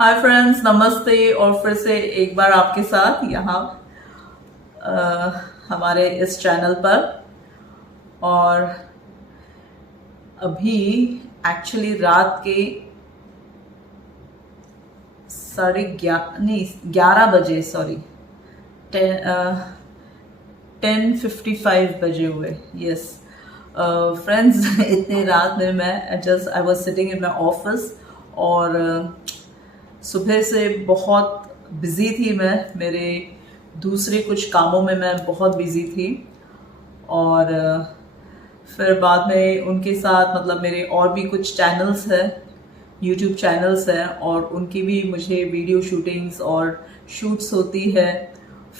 Hi friends, नमस्ते। और फिर से एक बार आपके साथ यहाँ हमारे इस चैनल पर। और अभी एक्चुअली रात के 11:30 बजे, सॉरी 10:55 बजे हुए। यस फ्रेंड्स, इतनी रात में मैं I was sitting in my office और सुबह से बहुत बिजी थी मैं। मेरे दूसरे कुछ कामों में मैं बहुत बिजी थी। और फिर बाद में उनके साथ मतलब मेरे और भी कुछ चैनल्स हैं, यूट्यूब चैनल्स हैं, और उनकी भी मुझे वीडियो शूटिंग्स और शूट्स होती है।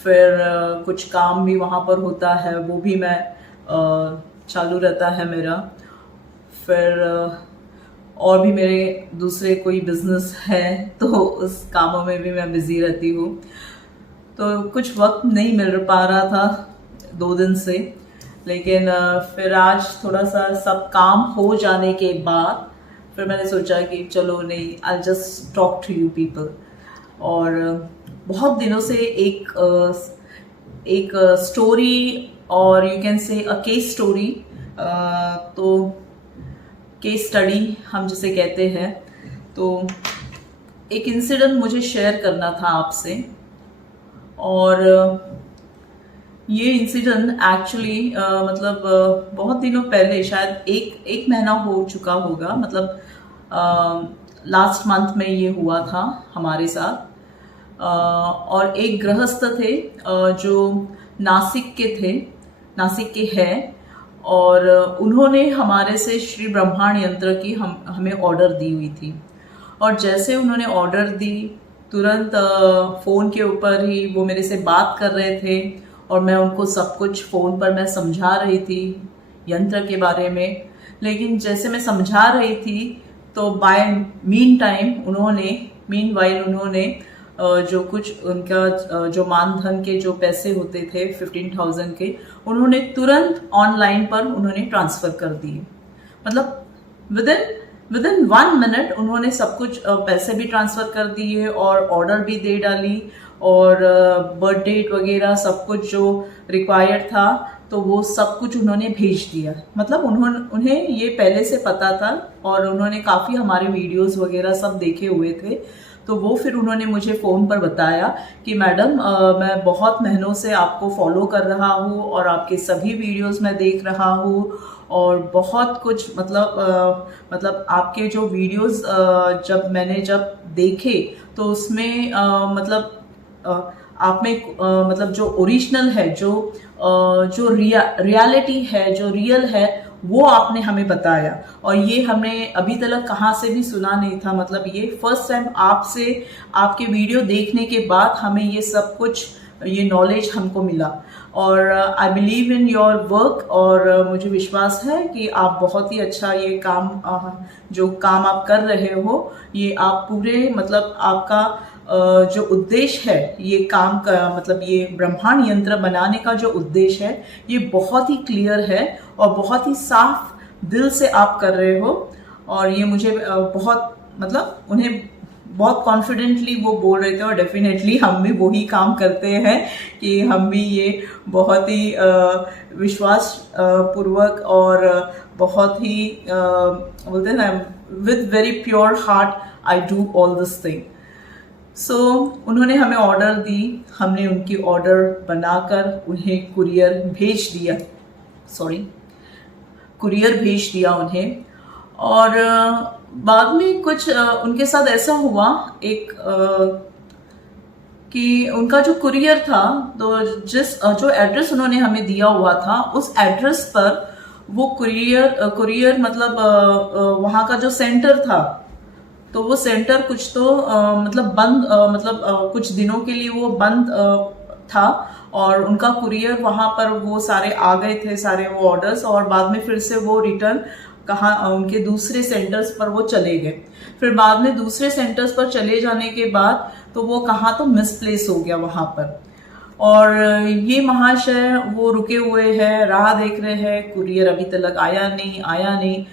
फिर कुछ काम भी वहाँ पर होता है, वो भी मैं चालू रहता है मेरा। फिर और भी मेरे दूसरे कोई बिजनेस है, तो उस कामों में भी मैं बिजी रहती हूँ। तो कुछ वक्त नहीं मिल पा रहा था 2 दिन से। लेकिन फिर आज थोड़ा सा सब काम हो जाने के बाद फिर मैंने सोचा कि चलो नहीं, I just talk to you people. और बहुत दिनों से एक स्टोरी, और you can say a case story, तो केस स्टडी हम जिसे कहते हैं, तो एक इंसिडेंट मुझे शेयर करना था आपसे। और ये इंसिडेंट एक्चुअली मतलब बहुत दिनों पहले, शायद एक महीना हो चुका होगा, मतलब लास्ट मंथ में ये हुआ था हमारे साथ। और एक गृहस्थ थे जो नासिक के हैं, और उन्होंने हमारे से श्री ब्रह्मांड यंत्र की हमें ऑर्डर दी हुई थी। और जैसे उन्होंने ऑर्डर दी, तुरंत फ़ोन के ऊपर ही वो मेरे से बात कर रहे थे, और मैं उनको सब कुछ फ़ोन पर मैं समझा रही थी यंत्र के बारे में। लेकिन जैसे मैं समझा रही थी, तो बाय मीन वाइल उन्होंने जो कुछ उनका जो मानधन के जो पैसे होते थे 15,000 के, उन्होंने तुरंत ऑनलाइन पर उन्होंने ट्रांसफ़र कर दिए। मतलब विदिन 1 मिनट उन्होंने सब कुछ पैसे भी ट्रांसफ़र कर दिए और ऑर्डर भी दे डाली, और बर्थ डेट वगैरह सब कुछ जो रिक्वायर्ड था, तो वो सब कुछ उन्होंने भेज दिया। मतलब उन्हें ये पहले से पता था, और उन्होंने काफ़ी हमारे वीडियोस वगैरह सब देखे हुए थे। तो वो फिर उन्होंने मुझे फ़ोन पर बताया कि मैडम, मैं बहुत महीनों से आपको फॉलो कर रहा हूँ और आपके सभी वीडियोस मैं देख रहा हूँ, और बहुत कुछ मतलब आपके जो वीडियोस जब देखे, तो उसमें मतलब आप में मतलब जो ओरिजिनल है, जो रियलिटी है, जो रियल है, वो आपने हमें बताया। और ये हमने अभी तक कहाँ से भी सुना नहीं था। मतलब ये फर्स्ट टाइम आपसे, आपके वीडियो देखने के बाद हमें ये सब कुछ, ये नॉलेज हमको मिला। और I believe in your work, और मुझे विश्वास है कि आप बहुत ही अच्छा ये काम, जो काम आप कर रहे हो, ये आप पूरे, मतलब आपका जो उद्देश्य है ये काम का, मतलब ये ब्रह्मांड यंत्र बनाने का जो उद्देश्य है, ये बहुत ही क्लियर है और बहुत ही साफ दिल से आप कर रहे हो। और ये मुझे बहुत, मतलब उन्हें बहुत कॉन्फिडेंटली वो बोल रहे थे, और डेफिनेटली हम भी वही काम करते हैं कि हम भी ये बहुत ही विश्वास पूर्वक और बहुत ही बोलते हैं ना, with very pure heart I do all this thing. So उन्होंने हमें ऑर्डर दी, हमने उनकी ऑर्डर बनाकर उन्हें कुरियर भेज दिया उन्हें। और बाद में कुछ उनके साथ ऐसा हुआ कि उनका जो कुरियर था, तो जो एड्रेस उन्होंने हमें दिया हुआ था, उस एड्रेस पर वो कुरियर मतलब वहाँ का जो सेंटर था, तो वो सेंटर कुछ तो मतलब बंद, मतलब कुछ दिनों के लिए वो बंद था। और उनका कुरियर वहाँ पर वो सारे आ गए थे, सारे वो ऑर्डर्स, और बाद में फिर से वो रिटर्न उनके दूसरे सेंटर्स पर वो चले गए। फिर बाद में दूसरे सेंटर्स पर चले जाने के बाद तो वो कहाँ तो मिसप्लेस हो गया वहाँ पर। और ये महाशय वो रुके हुए हैं, राह देख रहे हैं, कुरियर अभी तक आया नहीं।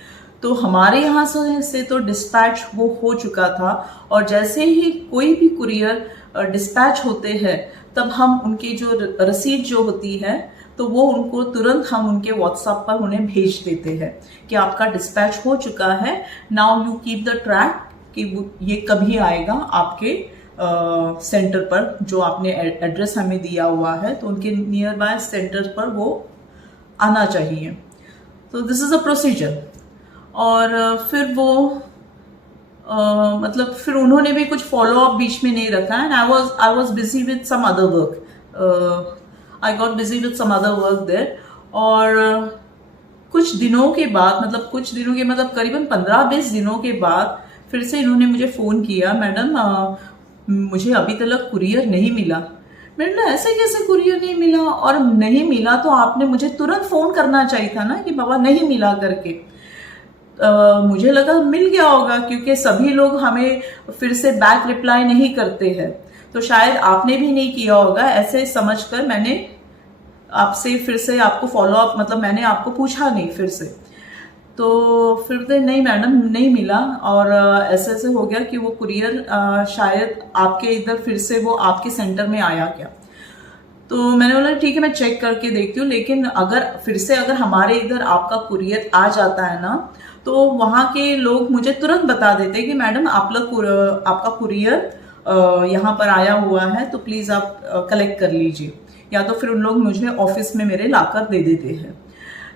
तो हमारे यहाँ से तो डिस्पैच वो हो चुका था, और जैसे ही कोई भी कुरियर डिस्पैच होते हैं तब हम उनकी जो रसीद जो होती है तो वो उनको तुरंत हम उनके व्हाट्सएप पर उन्हें भेज देते हैं कि आपका डिस्पैच हो चुका है, now you keep the track कि ये कभी आएगा आपके सेंटर पर, जो आपने एड्रेस हमें दिया हुआ है तो उनके नियर बाय सेंटर पर वो आना चाहिए। तो दिस इज अ प्रोसीजर। और फिर वो मतलब फिर उन्होंने भी कुछ फॉलो अप बीच में नहीं रखा, and I was busy with some other work, I got busy with some other work there. और कुछ दिनों के बाद मतलब करीबन 15-20 दिनों के बाद फिर से इन्होंने मुझे फ़ोन किया, मैडम मुझे अभी तक कुरियर नहीं मिला। मैंने बोला ऐसे कैसे कुरियर नहीं मिला, और नहीं मिला तो आपने मुझे तुरंत फ़ोन करना चाहिए था ना कि बाबा नहीं मिला करके। मुझे लगा मिल गया होगा, क्योंकि सभी लोग हमें फिर से बैक रिप्लाई नहीं करते हैं, तो शायद आपने भी नहीं किया होगा। ऐसे समझकर मैंने आपसे फिर से आपको फॉलो अप मतलब मैंने आपको पूछा नहीं फिर से। तो फिर तो नहीं मैडम नहीं मिला, और ऐसे ऐसे हो गया कि वो कुरियर शायद आपके इधर फिर से वो आपके सेंटर में आया क्या। तो मैंने बोला ठीक है मैं चेक करके देखती हूँ, लेकिन अगर हमारे इधर आपका कुरियर आ जाता है ना तो वहाँ के लोग मुझे तुरंत बता देते कि मैडम आपका कुरियर यहाँ पर आया हुआ है, तो प्लीज़ आप कलेक्ट कर लीजिए, या तो फिर उन लोग मुझे ऑफिस में मेरे लाकर दे देते हैं।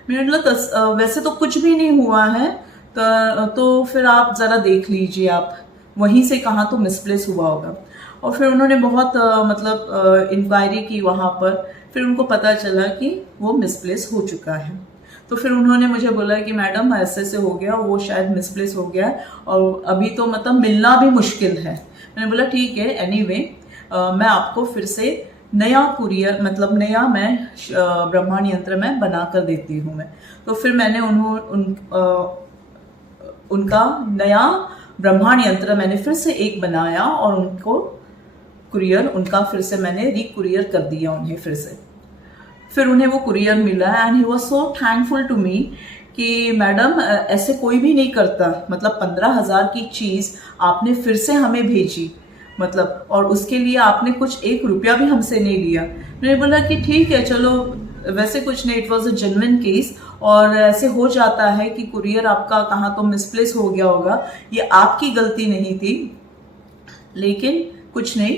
मैंने बोला वैसे तो कुछ भी नहीं हुआ है, तो फिर आप ज़रा देख लीजिए, आप वहीं से कहाँ तो मिसप्लेस हुआ होगा। और फिर उन्होंने बहुत इंक्वायरी की वहाँ पर, फिर उनको पता चला कि वो मिसप्लेस हो चुका है। तो फिर उन्होंने मुझे बोला कि मैडम ऐसे ऐसे हो गया, वो शायद मिसप्लेस हो गया है और अभी तो मतलब मिलना भी मुश्किल है। मैंने बोला ठीक है एनीवे, मैं आपको फिर से नया कुरियर मतलब नया मैं ब्रह्मांड यंत्र में बना कर देती हूँ मैं। तो फिर मैंने उनका नया ब्रह्मांड यंत्र मैंने फिर से एक बनाया और उनको कुरियर उनका फिर से मैंने रिकुरियर कर दिया उन्हें फिर से। फिर उन्हें वो कुरियर मिला and he was so thankful to me कि मैडम ऐसे कोई भी नहीं करता, मतलब 15,000 की चीज़ आपने फिर से हमें भेजी, मतलब और उसके लिए आपने कुछ 1 रुपया भी हमसे नहीं लिया। मैंने बोला कि ठीक है चलो, वैसे कुछ नहीं, it was a genuine case और ऐसे हो जाता है कि कुरियर आपका कहाँ तो मिसप्लेस हो गया होगा, ये आपकी गलती नहीं थी, लेकिन कुछ नहीं,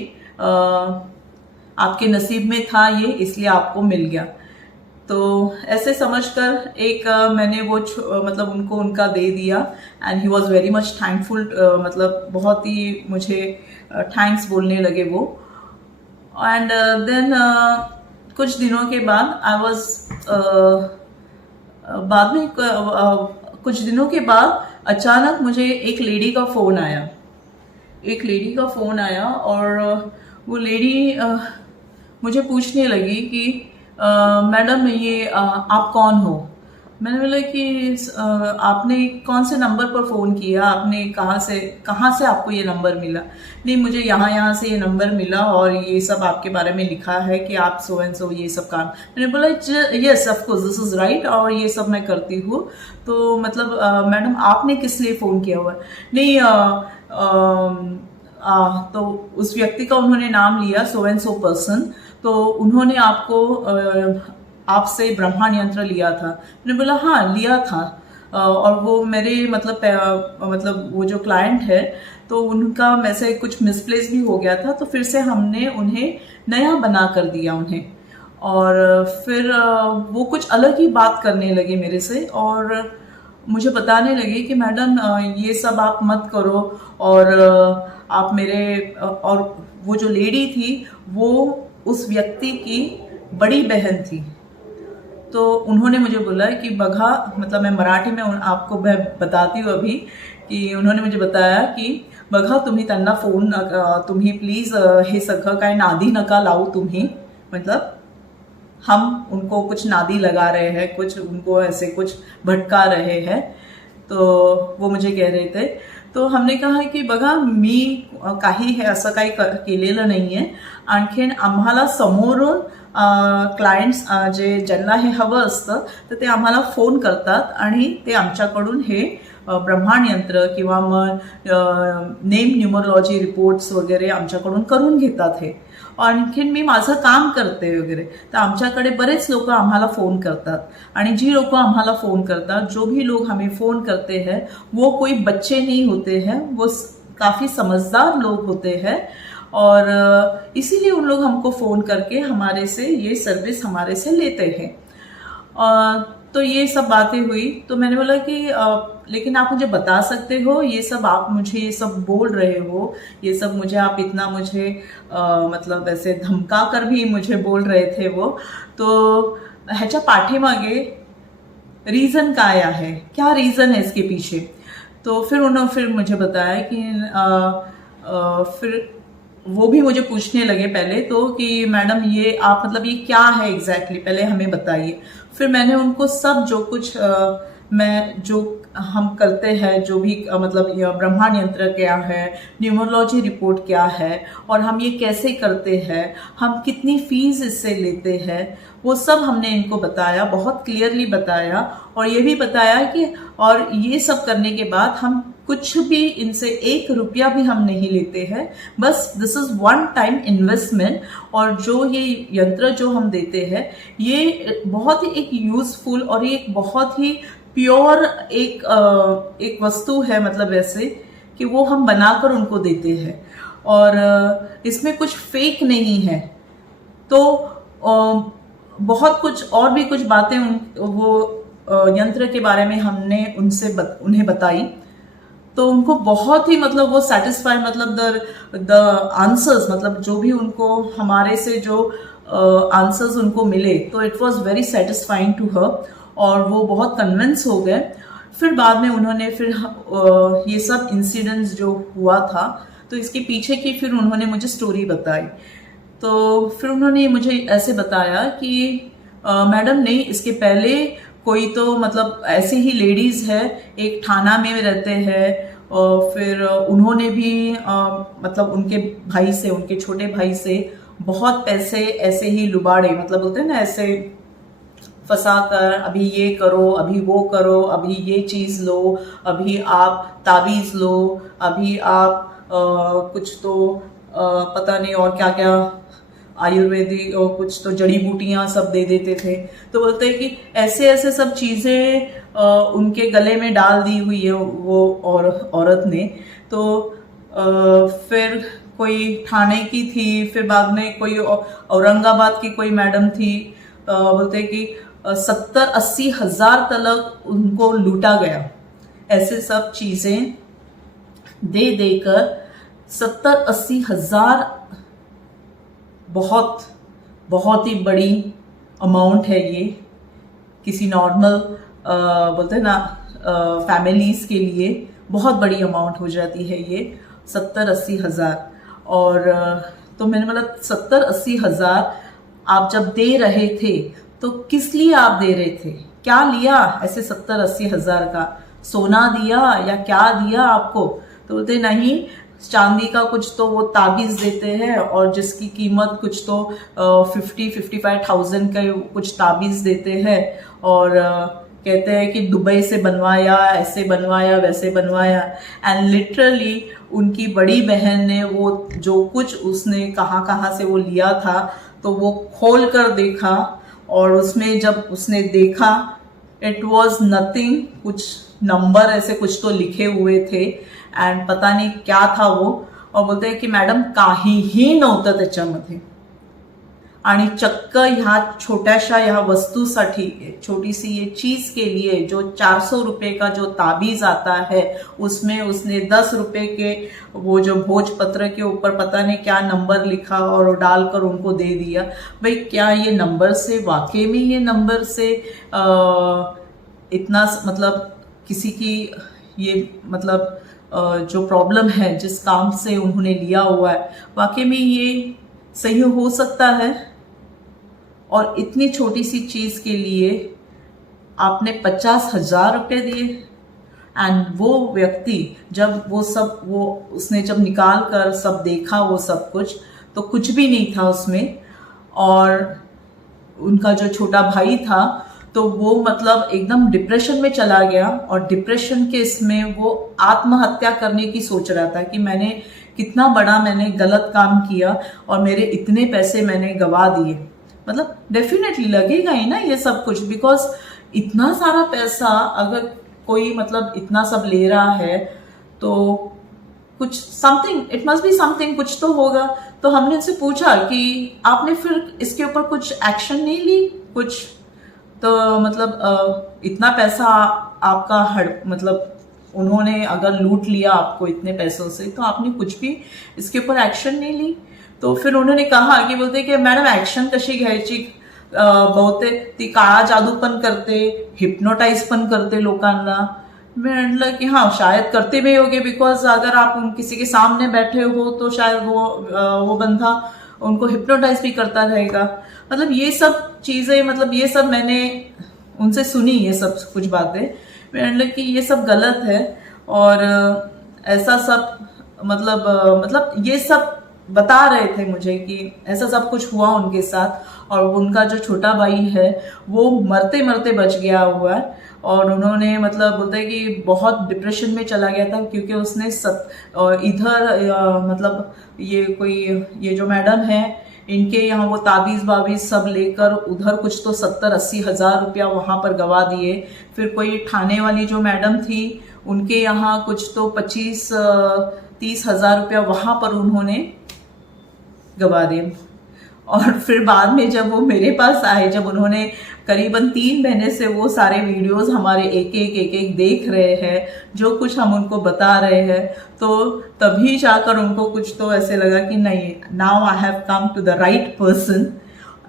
आपके नसीब में था ये, इसलिए आपको मिल गया। तो ऐसे समझकर एक मैंने वो मतलब उनको उनका दे दिया and he was very much thankful, मतलब बहुत ही मुझे थैंक्स बोलने लगे वो। एंड देन कुछ दिनों के बाद आई वॉज बाद में कुछ दिनों के बाद अचानक मुझे एक लेडी का फ़ोन आया और वो लेडी मुझे पूछने लगी कि मैडम ये आप कौन हो। मैंने बोला कि आपने कौन से नंबर पर फ़ोन किया, आपने कहाँ से आपको ये नंबर मिला। नहीं, मुझे यहाँ से ये नंबर मिला और ये सब आपके बारे में लिखा है कि आप सो एंड सो ये सब काम। मैंने बोला yes of course this is right और ये सब मैं करती हूँ। तो मतलब मैडम आपने किस लिए फ़ोन किया हुआ है। नहीं तो उस व्यक्ति का उन्होंने नाम लिया, सो एंड सो पर्सन, तो उन्होंने आपको आपसे ब्रह्मांड यंत्र लिया था। मैंने बोला हाँ लिया था, और वो मेरे मतलब वो जो क्लाइंट है तो उनका में से कुछ मिसप्लेस भी हो गया था, तो फिर से हमने उन्हें नया बना कर दिया उन्हें। और फिर वो कुछ अलग ही बात करने लगे मेरे से और मुझे बताने लगे कि मैडम ये सब आप मत करो, और आप मेरे, और वो जो लेडी थी वो उस व्यक्ति की बड़ी बहन थी। तो उन्होंने मुझे बोला कि बघा, मतलब मैं मराठी में आपको मैं बताती हूँ अभी, कि उन्होंने मुझे बताया कि बघा तुम्ही त्यांना फोन तुम्ही प्लीज हे सगळं काय नादी नका लावू तुम्ही, मतलब हम उनको कुछ नादी लगा रहे हैं, कुछ उनको ऐसे कुछ भटका रहे हैं। तो वो मुझे कह रहे थे, तो हमने कहा की बघा मी काही हे असं काही केलेलं नाही आहे, आणखीन आम्हाला समोरून क्लायंट्स ज्यांना हे हवं असतं तर ते आम्हाला फोन करतात आणि ते आमच्याकडून हे ब्रह्मांड यंत्र किंवा मग नेम न्यूमरोलॉजी रिपोर्ट्स वगैरे आमच्याकडून करून घेतात हे. आणखीन मी माझं काम करते वगैरे, तर आमच्याकडे बरेच लोक आम्हाला फोन करतात. आणि जी लोग आम्हाला फोन करतात, जो भी लोग हमें फोन करते हैं, वो कोई बच्चे नहीं होते हैं, वो काफ़ी समझदार लोग होते हैं. और इसीलिए उन लोग हमको फ़ोन करके हमारे से ये सर्विस हमारे से लेते हैं. तो ये सब बातें हुई. तो मैंने बोला कि लेकिन आप मुझे बता सकते हो, ये सब आप मुझे ये सब बोल रहे हो, ये सब मुझे आप इतना मुझे मतलब ऐसे धमका कर भी मुझे बोल रहे थे वो, तो ह्याच्या पाठीमागे रीज़न काय आहे, क्या रीज़न है इसके पीछे. तो फिर उन्होंने फिर मुझे बताया कि फिर वो भी मुझे पूछने लगे पहले तो कि मैडम ये आप मतलब ये क्या है एग्जैक्टली, पहले हमें बताइए. फिर मैंने उनको सब जो कुछ मैं जो हम करते हैं, जो भी मतलब ब्रह्मांड यंत्र क्या है, न्यूमरोलॉजी रिपोर्ट क्या है, और हम ये कैसे करते हैं, हम कितनी फीस इससे लेते हैं, वो सब हमने इनको बताया, बहुत क्लियरली बताया. और ये भी बताया कि और ये सब करने के बाद हम कुछ भी इनसे 1 रुपया भी हम नहीं लेते हैं, बस this is one time investment. और जो ये यंत्र जो हम देते हैं, ये बहुत ही एक यूजफुल और एक बहुत ही प्योर एक वस्तु है, मतलब ऐसे कि वो हम बनाकर उनको देते हैं और इसमें कुछ फेक नहीं है. तो बहुत कुछ और भी कुछ बातें वो यंत्र के बारे में हमने उन्हें बताई. तो उनको बहुत ही मतलब वो सेटिस्फाई, मतलब द आंसर्स, मतलब जो भी उनको हमारे से जो आंसर्स उनको मिले, तो it was very satisfying to her और वो बहुत कन्विंस हो गए. फिर बाद में उन्होंने फिर ये सब इंसिडेंट्स जो हुआ था, तो इसके पीछे की फिर उन्होंने मुझे स्टोरी बताई. तो फिर उन्होंने मुझे ऐसे बताया कि मैडम नहीं, इसके पहले कोई तो मतलब ऐसे ही लेडीज है, एक थाना में रहते हैं, और फिर उन्होंने भी मतलब उनके भाई से, उनके छोटे भाई से बहुत पैसे ऐसे ही लुबाड़े, मतलब बोलते हैं ना ऐसे फंसा कर, अभी ये करो, अभी वो करो, अभी ये चीज लो, अभी आप ताबीज लो, अभी आप कुछ तो पता नहीं और क्या क्या आयुर्वेदिक और कुछ तो जड़ी बूटियां सब दे देते थे. तो बोलते हैं कि ऐसे ऐसे सब चीजें उनके गले में डाल दी हुई है वो औरत ने. तो फिर कोई ठाणे की थी, फिर बाद में कोई औरंगाबाद की कोई मैडम थी. बोलते हैं कि 70-80 हजार तक उनको लूटा गया. ऐसे सब चीजें दे देकर 70-80 हजार बहुत ही बड़ी अमाउंट है ये. किसी नॉर्मल बोलते हैं ना फैमिलीज के लिए बहुत बड़ी अमाउंट हो जाती है ये 70-80 हजार. और तो मैंने बोला 70-80 हजार आप जब दे रहे थे तो किस लिए आप दे रहे थे, क्या लिया ऐसे 70-80 हजार का, सोना दिया या क्या दिया आपको. तो बोलते नहीं, चांदी का कुछ तो वो ताबीज देते हैं और जिसकी कीमत कुछ तो 50-55,000 का कुछ ताबीज देते हैं. और कहते हैं कि दुबई से बनवाया, ऐसे बनवाया, वैसे बनवाया. एंड लिटरली उनकी बड़ी बहन ने वो जो कुछ उसने कहाँ से वो लिया था, तो वो खोल कर देखा और उसमें जब उसने देखा इट वॉज नथिंग, कुछ नंबर ऐसे कुछ तो लिखे हुए थे एंड पता नहीं क्या था वो. और बोलते हैं की मॅडम काहीही नव्हतं त्याच्यामध्ये. आणि चक्क ह्या छोट्याशा ह्या वस्तूसाठी, छोटी सी ये चीज के लिए जो 400 रुपए का जो ताबीज आता है, उसमें उसने 10 रुपए के वो जो भोजपत्र के ऊपर पता नहीं क्या नंबर लिखा और डालकर उनको दे दिया. भाई क्या ये नंबर से, वाकई में ये नंबर से इतना मतलब किसी की ये मतलब जो प्रॉब्लम है, जिस काम से उन्होंने लिया हुआ है, वाकई में ये सही हो सकता है. और इतनी छोटी सी चीज के लिए आपने 50,000 रुपए दिए. एंड वो व्यक्ति जब वो उसने जब निकाल कर सब देखा वो सब कुछ, तो कुछ भी नहीं था उसमें. और उनका जो छोटा भाई था, तो वो मतलब एकदम डिप्रेशन में चला गया, और डिप्रेशन के इसमें वो आत्महत्या करने की सोच रहा था कि मैंने कितना बड़ा मैंने गलत काम किया और मेरे इतने पैसे मैंने गवा दिए। मतलब डेफिनेटली लगेगा ही ना ये सब कुछ, बिकॉज इतना सारा पैसा अगर कोई मतलब इतना सब ले रहा है तो कुछ something, it must be something, कुछ तो होगा। तो हमने इनसे पूछा कि आपने फिर इसके ऊपर कुछ एक्शन नहीं ली कुछ, तो मतलब इतना पैसा आपका मतलब उन्होंने अगर लूट लिया आपको इतने पैसों से, तो आपने कुछ भी इसके ऊपर एक्शन नहीं ली। तो फिर उन्होंने कहा की बोलते की मॅडम ऍक्शन कशी घ्यायची, बहुतेक ती काळा जादू पण करते, हिप्नोटाइज पण करते लोकांना। मैं म्हटलं कि हाँ शायद करते भी होगे, बिकॉज अगर आप किसी के सामने बैठे हो तो शायद वो बंदा उनको हिप्नोटाइज भी करता रहेगा। मतलब ये सब चीजें, मतलब ये सब मैंने उनसे सुनी, ये सब कुछ बातें। मैंने कि ये सब गलत है, और ऐसा सब मतलब ये सब बता रहे थे मुझे कि ऐसा सब कुछ हुआ उनके साथ, और उनका जो छोटा भाई है वो मरते मरते बच गया हुआ है। और उन्होंने मतलब बोलते हैं कि बहुत डिप्रेशन में चला गया था, क्योंकि उसने इधर मतलब ये जो मैडम है इनके यहाँ वो ताबीज बाबीज सब लेकर उधर कुछ तो 70-80 हज़ार रुपया वहां पर गवा दिए। फिर कोई ठाणे वाली जो मैडम थी उनके यहाँ कुछ तो 25-30 हज़ार रुपया वहां पर उन्होंने गवा दिए। और फिर बाद में जब वो मेरे पास आए, जब उन्होंने करीबन 3 महीने से वो सारे वीडियोस हमारे एक एक देख रहे हैं, जो कुछ हम उनको बता रहे हैं, तो तभी जाकर उनको कुछ तो ऐसे लगा कि नहीं, now I have come to the right person.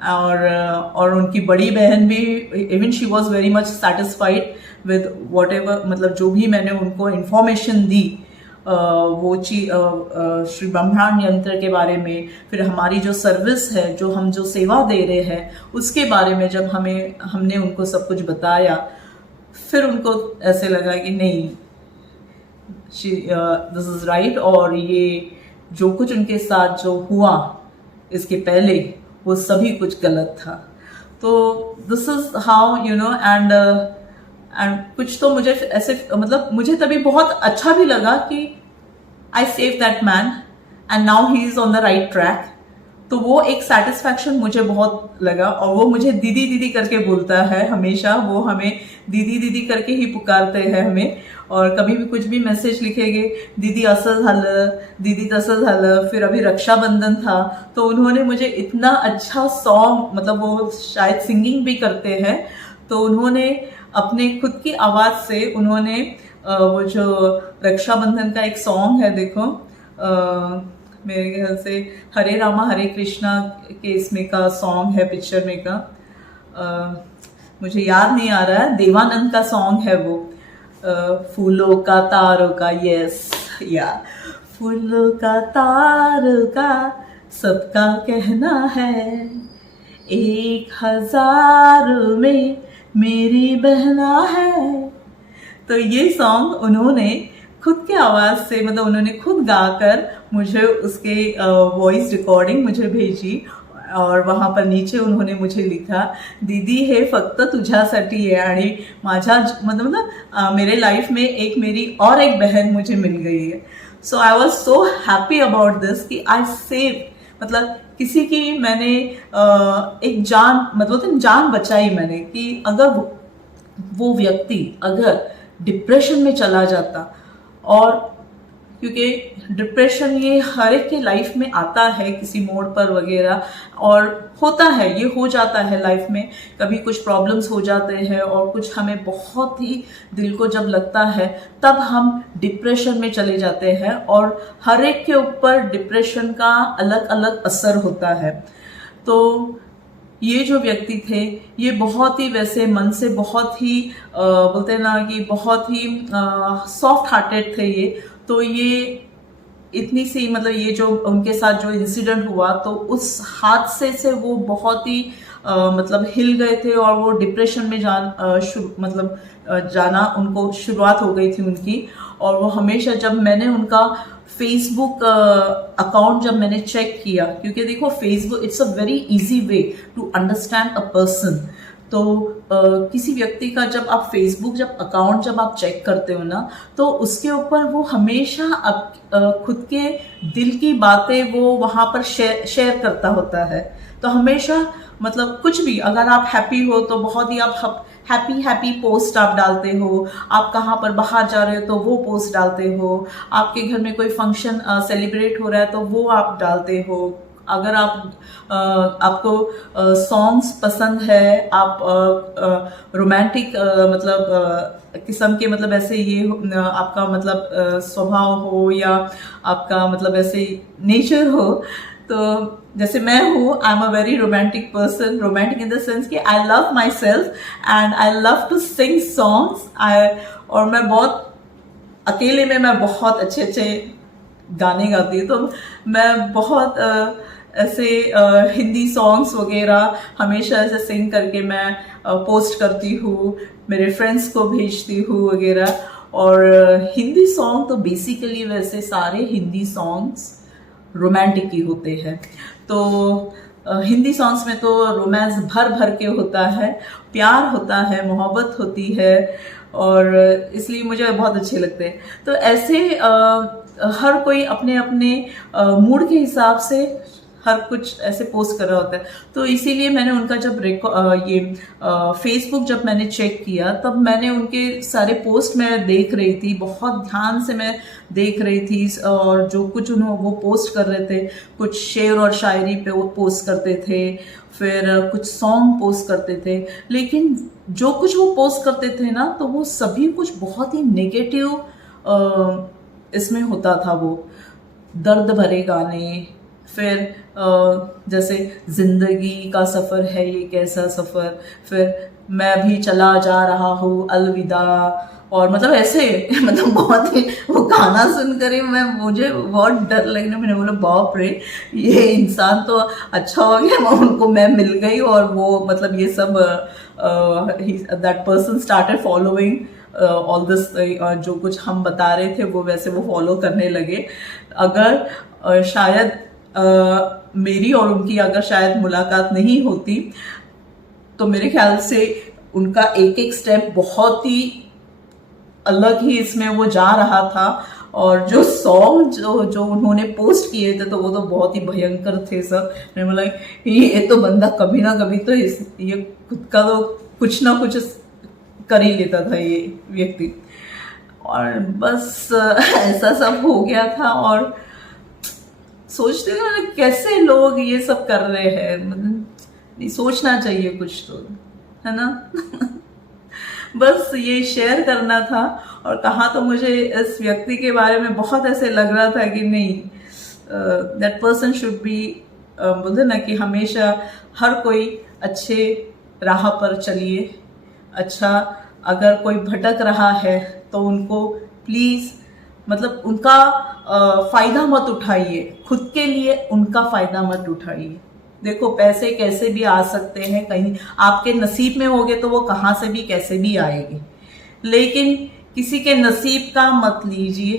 और उनकी बड़ी बहन भी, even she was very much satisfied with whatever, मतलब जो भी मैंने उनको इंफॉर्मेशन दी वो श्री ब्रह्मांड यंत्र के बारे में, फिर हमारी जो सर्विस है, जो हम जो सेवा दे रहे हैं उसके बारे में जब हमने उनको सब कुछ बताया, फिर उनको ऐसे लगा कि नहीं, दिस इज राइट। और ये जो कुछ उनके साथ जो हुआ इसके पहले, वो सभी कुछ गलत था। तो this is how you know, and कुछ तो मुझे ऐसे मतलब मुझे तभी बहुत अच्छा भी लगा कि I save that man and now he is on the right track. तो वो एक सेटिस्फैक्शन मुझे बहुत लगा। और वो मुझे दीदी दीदी करके बोलता है हमेशा, वो हमें दीदी दीदी करके ही पुकारते हैं हमें। और कभी भी कुछ भी मैसेज लिखेंगे, दीदी असं झालं, दीदी तसं झालं। फिर अभी रक्षाबंधन था तो उन्होंने मुझे इतना अच्छा सॉन्ग, मतलब वो शायद सिंगिंग भी करते हैं, तो उन्होंने अपने खुद की आवाज से उन्होंने वो जो रक्षाबंधन का एक सॉन्ग है, देखो मेरे ख्याल से हरे रामा हरे कृष्णा के इसमें का सॉन्ग है, पिक्चर में का, मुझे याद नहीं आ रहा है, देवानंद का सॉन्ग है वो, फूलों का तारों का, यस या फूलों का तारों का सबका कहना है, 1000 में मेरी बहना है। तो ये सॉन्ग उन्होंने खुद के आवाज से, मतलब उन्होंने खुद गाकर मुझे उसके वॉइस रिकॉर्डिंग मुझे भेजी। और वहां पर नीचे उन्होंने मुझे लिखा, दीदी हे फक्त तुझ्यासाठी आहे। आणि माझ्या मतलब मेरे लाइफ में मेरी और एक बहन मुझे मिल गई है। So I was so happy about this कि आई सेव, मतलब किसी की मैंने एक जान, मतलब जान बचाई मैंने, कि अगर वो व्यक्ति अगर डिप्रेशन में चला जाता, और क्योंकि डिप्रेशन ये हर एक के लाइफ में आता है किसी मोड़ पर वगैरह, और होता है, ये हो जाता है लाइफ में, कभी कुछ प्रॉब्लम्स हो जाते हैं और कुछ हमें बहुत ही दिल को जब लगता है तब हम डिप्रेशन में चले जाते हैं। और हर एक के ऊपर डिप्रेशन का अलग अलग असर होता है। तो ये जो व्यक्ति थे ये बहुत ही वैसे मन से बहुत ही बोलते हैं ना कि बहुत ही सॉफ्ट हार्टेड थे ये। तो ये इतनी सी, मतलब ये जो उनके साथ जो इंसिडेंट हुआ, तो उस हादसे से वो बहुत ही मतलब हिल गए थे, और वो डिप्रेशन में जाना उनको शुरुआत हो गई थी उनकी। और वो हमेशा, जब मैंने उनका फेसबुक अकाउंट जब मैंने चेक किया, क्योंकि देखो Facebook it's a very easy way to understand a person. तो किसी व्यक्ति का जब आप फेसबुक जब अकाउंट जब आप चेक करते हो ना, तो उसके ऊपर वो हमेशा खुद के दिल की बातें वो वहां पर शेयर करता होता है। तो हमेशा मतलब कुछ भी, अगर आप हैप्पी हो तो बहुत ही आप हैप्पी हैप्पी पोस्ट आप डालते हो, आप कहाँ पर बाहर जा रहे हो तो वो पोस्ट डालते हो, आपके घर में कोई फंक्शन सेलिब्रेट हो रहा है तो वो आप डालते हो। अगर आपको सॉन्ग्स पसंद है, आप रोमांटिक मतलब किस्म के मतलब ऐसे ये आपका मतलब स्वभाव हो या आपका मतलब ऐसे नेचर हो, तो जैसे मैं हूँ, I am a very romantic person. Romantic in the sense कि I love myself and I love to sing songs. और मैं बहुत अकेले में मैं बहुत अच्छे अच्छे गाने गाती हूँ। तो मैं बहुत ऐसे हिंदी सॉन्ग्स वगैरह हमेशा ऐसे सिंग करके मैं पोस्ट करती हूँ, मेरे फ्रेंड्स को भेजती हूँ वगैरह। और हिंदी सॉन्ग तो बेसिकली वैसे सारे हिंदी सॉन्ग्स रोमांटिक ही होते हैं। तो हिंदी सॉन्ग्स में तो रोमांस भर भर के होता है, प्यार होता है, मोहब्बत होती है, और इसलिए मुझे बहुत अच्छे लगते हैं। तो ऐसे हर कोई अपने अपने मूड के हिसाब से हर कुछ ऐसे पोस्ट कर रहा होता है। तो इसीलिए मैंने उनका जब ये फेसबुक जब मैंने चेक किया, तब मैंने उनके सारे पोस्ट मैं देख रही थी, बहुत ध्यान से मैं देख रही थी। और जो कुछ उन्होंने वो पोस्ट कर रहे थे, कुछ शेर और शायरी पे वो पोस्ट करते थे, फिर कुछ सॉन्ग पोस्ट करते थे। लेकिन जो कुछ वो पोस्ट करते थे ना, तो वो सभी कुछ बहुत ही नेगेटिव इसमें होता था। वो दर्द भरे गाने, फिर जैसे जिंदगी का सफर है ये कैसा सफर, फिर मैं भी चला जा रहा हूँ अलविदा, और मतलब ऐसे मतलब बहुत ही वो गाना सुनकर ही मुझे बहुत डर लगने। मैंने बोला बाप रे, ये इंसान तो अच्छा हो गया, उनको मैं मिल गई। और वो मतलब ये सब that person started following all this, जो कुछ हम बता रहे थे वो वैसे वो फॉलो करने लगे। अगर शायद मेरी और उनकी अगर शायद मुलाकात नहीं होती, तो मेरे ख्याल से उनका एक एक स्टेप बहुत ही अलग ही इसमें वो जा रहा था। और जो सॉन्ग जो उन्होंने पोस्ट किए थे, तो वो तो बहुत ही भयंकर थे सब। मैंने बोला ये तो बंदा कभी ना कभी तो ये खुद का तो कुछ ना कुछ कर ही लेता था ये व्यक्ति। और बस ऐसा सब हो गया था। और सोचते थे कैसे लोग ये सब कर रहे हैं, मतलब नहीं सोचना चाहिए कुछ तो, है ना। बस ये शेयर करना था। और कहा तो मुझे इस व्यक्ति के बारे में बहुत ऐसे लग रहा था कि नहीं, दैट पर्सन शुड बी, बोलते ना कि हमेशा हर कोई अच्छे राह पर चलिए। अच्छा, अगर कोई भटक रहा है तो उनको प्लीज मतलब उनका फायदा मत उठाइए, खुद के लिए उनका फायदा मत उठाइए। देखो पैसे कैसे भी आ सकते हैं, कहीं आपके नसीब में होगे तो वो कहाँ से भी कैसे भी आएगी, लेकिन किसी के नसीब का मत लीजिए,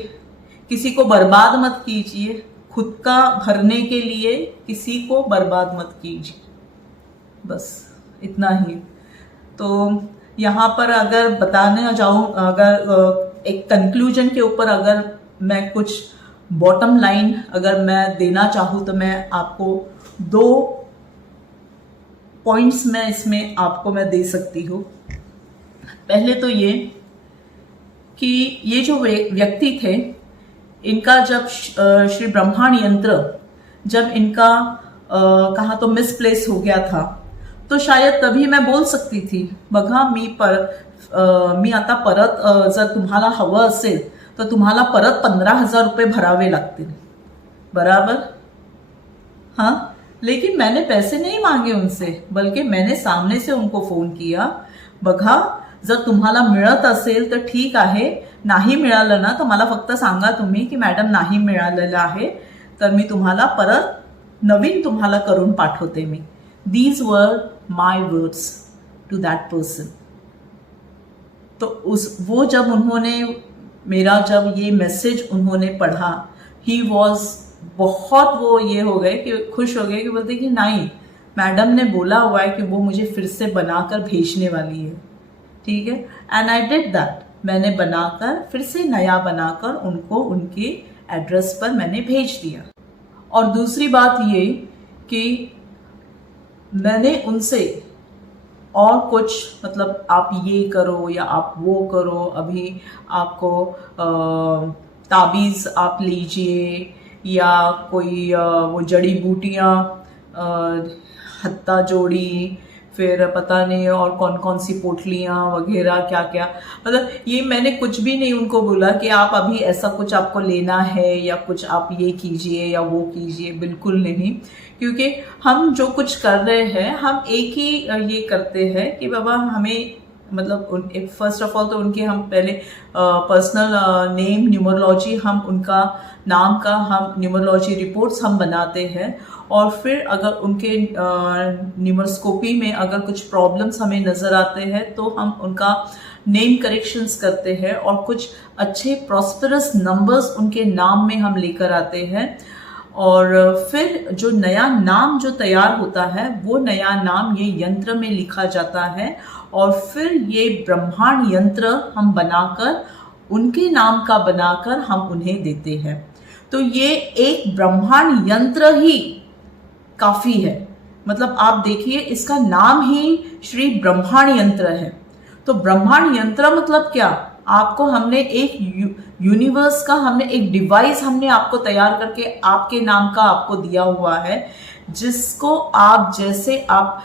किसी को बर्बाद मत कीजिए, खुद का भरने के लिए किसी को बर्बाद मत कीजिए। बस इतना ही। तो यहाँ पर अगर बताने जाऊं, अगर एक कंक्लूजन के ऊपर अगर मैं कुछ बॉटम लाइन अगर मैं देना चाहूँ, तो मैं आपको 2 पॉइंट्स में इसमें आपको मैं दे सकती हूँ। पहले तो ये कि ये जो व्यक्ति थे, इनका जब श्री ब्रह्मांड यंत्र जब इनका कहा तो मिसप्लेस हो गया था, तो शायद तभी मैं बोल सकती थी, बघा मी आता परत जर तुम्हाला हवं असेल तर तुम्हाला परत 15,000 रुपये भरावे लागतील, बराबर। हाँ, लेकिन मैंने पैसे नहीं मांगे उनसे, बल्कि मैंने सामने से उनको फोन किया, बघा जर तुम्हाला मिळत असेल तर ठीक आहे, नाही मिळालं ना तर मला फक्त सांगा तुम्ही की मॅडम नाही मिळालेलं आहे, तर मी तुम्हाला परत नवीन तुम्हाला करून पाठवते मी। These were my words to that person. तो वो जब उन्होंने मेरा जब ये मैसेज उन्होंने पढ़ा, ही वॉज बहुत वो ये हो गए कि खुश हो गए कि बोलते कि नहीं, मैडम ने बोला हुआ है कि वो मुझे फिर से बनाकर भेजने वाली है, ठीक है। एंड आई डिड दैट, मैंने बनाकर फिर से नया बनाकर उनको उनके एड्रेस पर मैंने भेज दिया। और दूसरी बात ये कि मैंने उनसे और कुछ मतलब आप ये करो या आप वो करो, अभी आपको ताबीज़ आप लीजिए या कोई वो जड़ी बूटियाँ, हत्ता जोड़ी, फिर पता नहीं और कौन कौन सी पोटलियाँ वगैरह क्या क्या, मतलब ये मैंने कुछ भी नहीं उनको बोला कि आप अभी ऐसा कुछ आपको लेना है या कुछ आप ये कीजिए या वो कीजिए, बिल्कुल नहीं। क्योंकि हम जो कुछ कर रहे हैं हम एक ही ये करते हैं कि बाबा हमें मतलब फर्स्ट ऑफ ऑल तो उनके हम पहले पर्सनल नेम न्यूमरोलॉजी, हम उनका नाम का हम न्यूमरोलॉजी रिपोर्ट्स हम बनाते हैं। और फिर अगर उनके न्यूमरोस्कोपी में अगर कुछ प्रॉब्लम्स हमें नज़र आते हैं तो हम उनका नेम करेक्शंस करते हैं और कुछ अच्छे प्रॉस्पेरस नंबर्स उनके नाम में हम लेकर आते हैं। और फिर जो नया नाम जो तैयार होता है वो नया नाम ये यंत्र में लिखा जाता है और फिर ये ब्रह्मांड यंत्र हम बनाकर उनके नाम का बनाकर हम उन्हें देते हैं। तो ये एक ब्रह्मांड यंत्र ही काफ़ी है, मतलब आप देखिए इसका नाम ही श्री ब्रह्मांड यंत्र है। तो ब्रह्मांड यंत्र मतलब क्या, आपको हमने एक यूनिवर्स का हमने एक डिवाइस हमने आपको तैयार करके आपके नाम का आपको दिया हुआ है, जिसको आप जैसे आप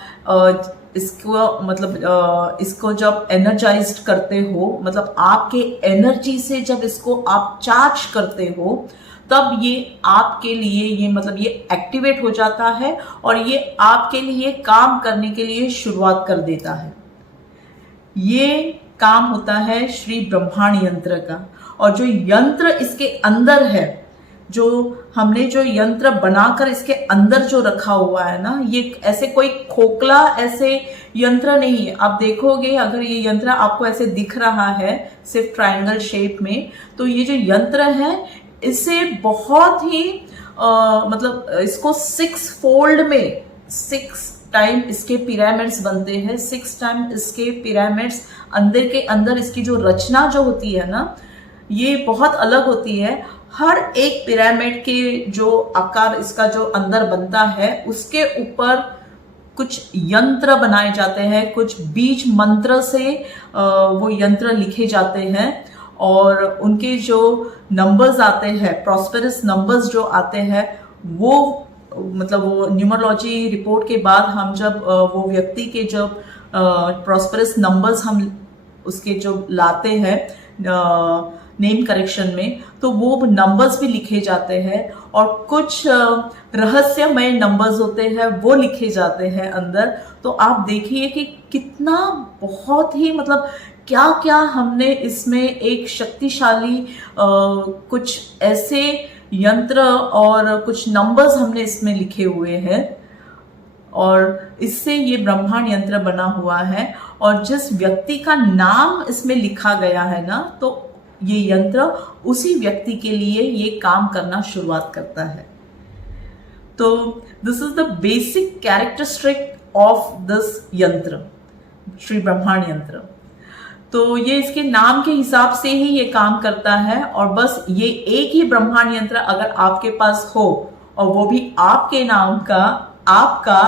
इसको मतलब इसको जब एनर्जाइज्ड करते हो, मतलब आपके एनर्जी से जब इसको आप चार्ज करते हो तब ये आपके लिए ये मतलब ये एक्टिवेट हो जाता है और ये आपके लिए काम करने के लिए शुरुआत कर देता है। ये काम होता है श्री ब्रह्मांड यंत्र का। और जो यंत्र इसके अंदर है, जो हमने जो यंत्र बनाकर इसके अंदर जो रखा हुआ है ना, ये ऐसे कोई खोखला ऐसे यंत्र नहीं है। आप देखोगे अगर ये यंत्र आपको ऐसे दिख रहा है सिर्फ ट्रायंगल शेप में, तो ये जो यंत्र है इसे बहुत ही मतलब इसको 6 फोल्ड में 6 टाइम इसके पिरामिड्स बनते हैं, 6 टाइम इसके पिरामिड्स अंदर के अंदर इसकी जो रचना जो होती है ना, ये बहुत अलग होती है। हर एक पिरामिड के जो आकार इसका जो अंदर बनता है उसके ऊपर कुछ यंत्र बनाए जाते हैं, कुछ बीज मंत्र से वो यंत्र लिखे जाते हैं और उनके जो नंबर्स आते हैं, प्रॉस्पेरस नंबर्स जो आते हैं, वो मतलब वो न्यूमरोलॉजी रिपोर्ट के बाद हम जब वो व्यक्ति के जब प्रॉस्पेरस नंबर्स हम उसके जो लाते हैं नेम करेक्शन में, तो वो नंबर्स भी लिखे जाते हैं और कुछ रहस्यमय नंबर्स होते हैं वो लिखे जाते हैं अंदर। तो आप देखिए कि कितना बहुत ही मतलब क्या क्या हमने इसमें एक शक्तिशाली कुछ ऐसे यंत्र और कुछ नंबर्स हमने इसमें लिखे हुए हैं और इससे ये ब्रह्मांड यंत्र बना हुआ है। और जिस व्यक्ति का नाम इसमें लिखा गया है ना, तो ये यंत्र उसी व्यक्ति के लिए ये काम करना शुरुआत करता है। तो this is the basic characteristic of this यंत्र, श्री ब्रह्मांड यंत्र। तो ये इसके नाम के हिसाब से ही ये काम करता है और बस ये एक ही ब्रह्मांड यंत्र अगर आपके पास हो और वो भी आपके नाम का, आपका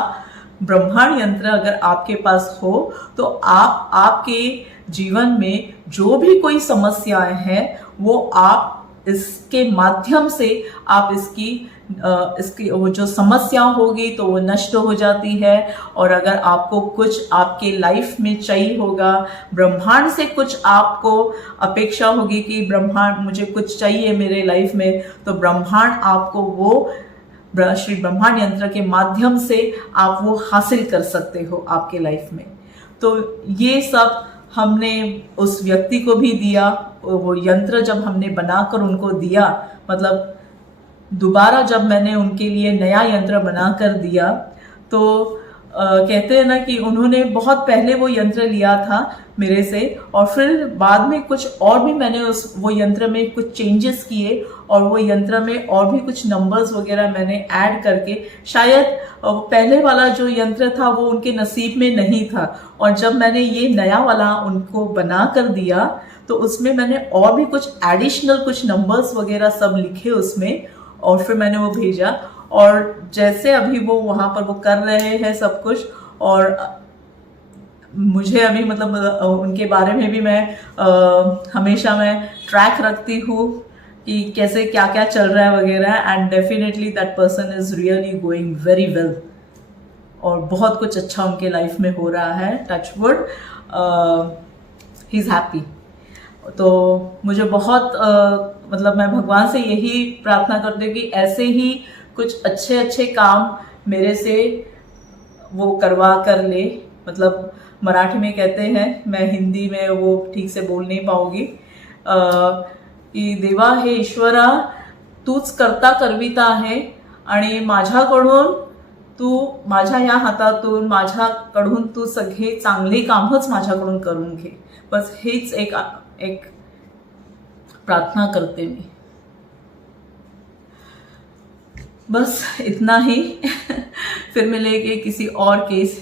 ब्रह्मांड यंत्र अगर आपके पास हो, तो आप आपके जीवन में जो भी कोई समस्याएं हैं वो आप इसके माध्यम से आप इसकी वो जो समस्या होगी तो वो नष्ट हो जाती है। और अगर आपको कुछ आपके लाइफ में चाहिए होगा, ब्रह्मांड से कुछ आपको अपेक्षा होगी कि ब्रह्मांड मुझे कुछ चाहिए मेरे लाइफ में, तो ब्रह्मांड आपको वो श्री ब्रह्मांड यंत्र के माध्यम से आप वो हासिल कर सकते हो आपके लाइफ में। तो ये सब हमने उस व्यक्ति को भी दिया, वो यंत्र जब हमने बनाकर उनको दिया, मतलब दोबारा जब मैंने उनके लिए नया यंत्र बनाकर दिया, तो कहते हैं ना कि उन्होंने बहुत पहले वो यंत्र लिया था मेरे से, और फिर बाद में कुछ और भी मैंने वो यंत्र में कुछ चेंजेस किए, और वो यंत्र में और भी कुछ नंबर्स वगैरह मैंने ऐड करके, शायद पहले वाला जो यंत्र था वो उनके नसीब में नहीं था, और जब मैंने ये नया वाला उनको बना कर दिया तो उसमें मैंने और भी कुछ एडिशनल कुछ नंबर्स वगैरह सब लिखे उसमें, और फिर मैंने वो भेजा। और जैसे अभी वो वहां पर वो कर रहे हैं सब कुछ, और मुझे अभी मतलब उनके बारे में भी मैं हमेशा मैं ट्रैक रखती हूँ कि कैसे क्या क्या चल रहा है वगैरह, and definitely that person is really going very well, और बहुत कुछ अच्छा उनके लाइफ में हो रहा है, touch wood, he is happy. तो मुझे बहुत मतलब मैं भगवान से यही प्रार्थना करती हूँ कि ऐसे ही कुछ अच्छे अच्छे काम मेरे से वो करवा कर ले। मतलब मराठी में कहते हैं, मैं हिंदी में वो ठीक से बोल नहीं पाऊंगी, की देवा हे ईश्वरा तूच करता करविता आहे, आणि माझ्याकडून तू माझ्या या हातातून माझ्याकडून तू सगळे चांगले कामच माझ्याकडून करून घे। बस हेच एक प्रार्थना करते मी। बस इतना ही। फिर मिलेंगे किसी और केस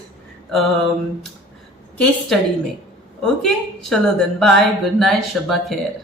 स्टडी में। ओके, चलो देन, बाय, गुड नाइट, शब्बा खैर।